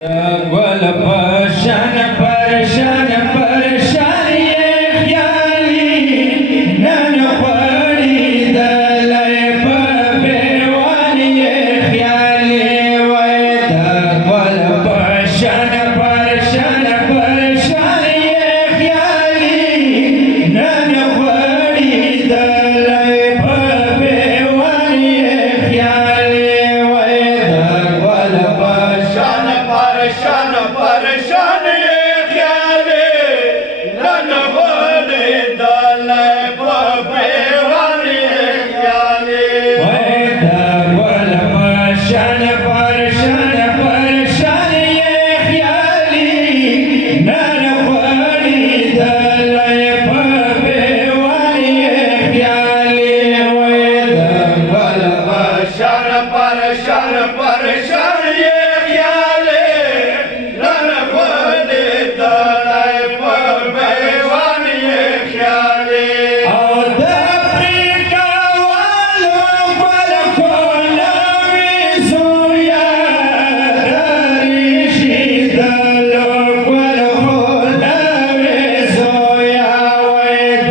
گل پشن پرشن پرشن یه خیالی نن خوری دلای پبیوان یه خیالی وید گل پشن پرشن پرشن یه خیالی نن خوری دلای پبیوان یه خیالی وید گل پشن پرشان پرشان یه خیالی نن خوری دلای پبیوان یه خیالی وید گل پشن پرشن پرشان یه خیالی نن خوری دلای پبیوان یه خیالی وید گل پرشان پرشان پرشان یه خیالی نن خوری دلای پبیوان یه خیالی او د افریقا والو خلکونه وي زویه دریشي دلو خلکونه وي زویه وی د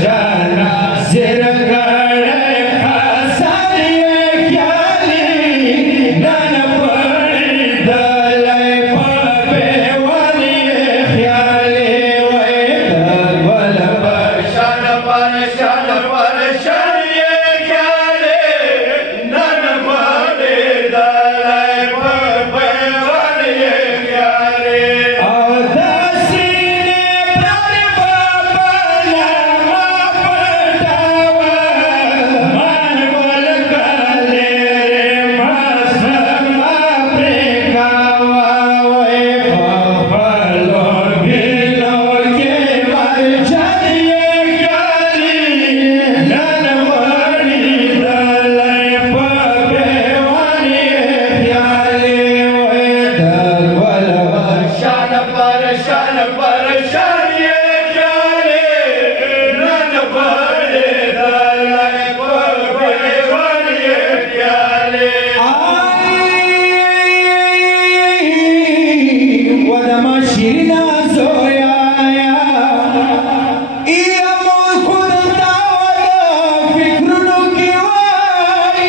ژاله زرګړی حسن یې خیالي نن پړی دلی په پیوان یې خیالي وی د ګل پرشان پرشان پرشان یه خیالی نن خوری دلای پبیوان یه خیالی او د سینې پر بابله ما پټاوه مان ګل کلرې ما سر ما پرې کاوه وی په خپلو هیلو کې مرجان یې خیالي نن خوړي دلی په پیوان یې خیالي وی د ګل پرشان پرشان پرشان یه خیالی نن خوری دلای پبیوان یه خیالی ودما شیرنا زویایا ای مول خود داودا فکرونو کی وای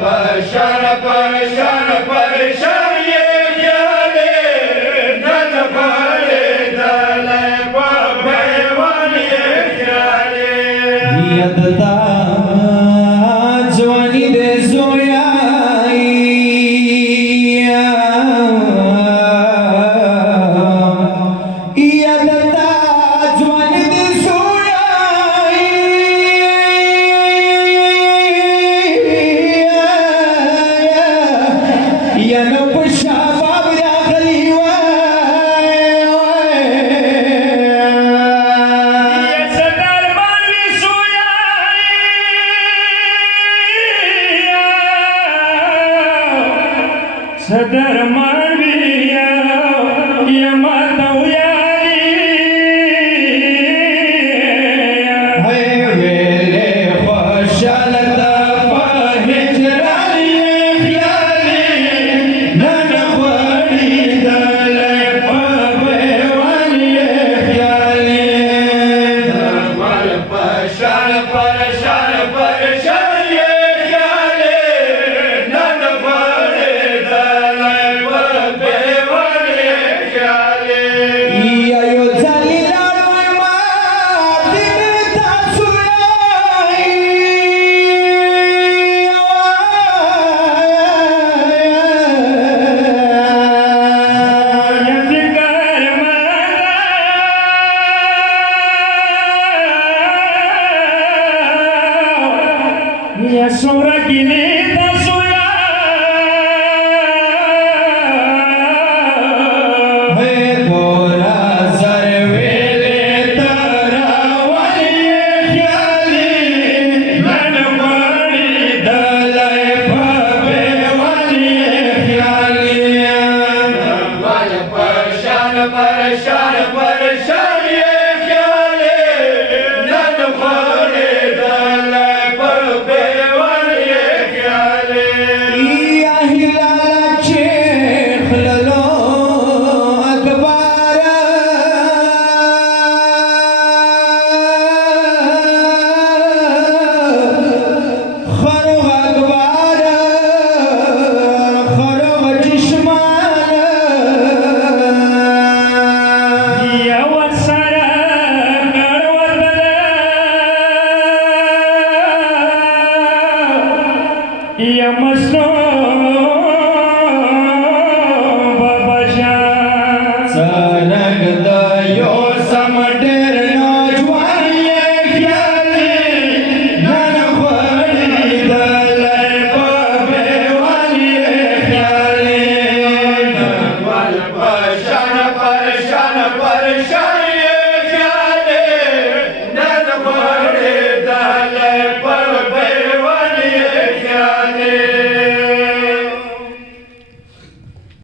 پرشان پرشان پرشان یه خیالی نن خوری دلای پبیوان یه خیالی یادتا جوانی د زویائی یادتا جوانی د زویائی یا نو پشا باب راغلی صدر مانویا یا ماتویا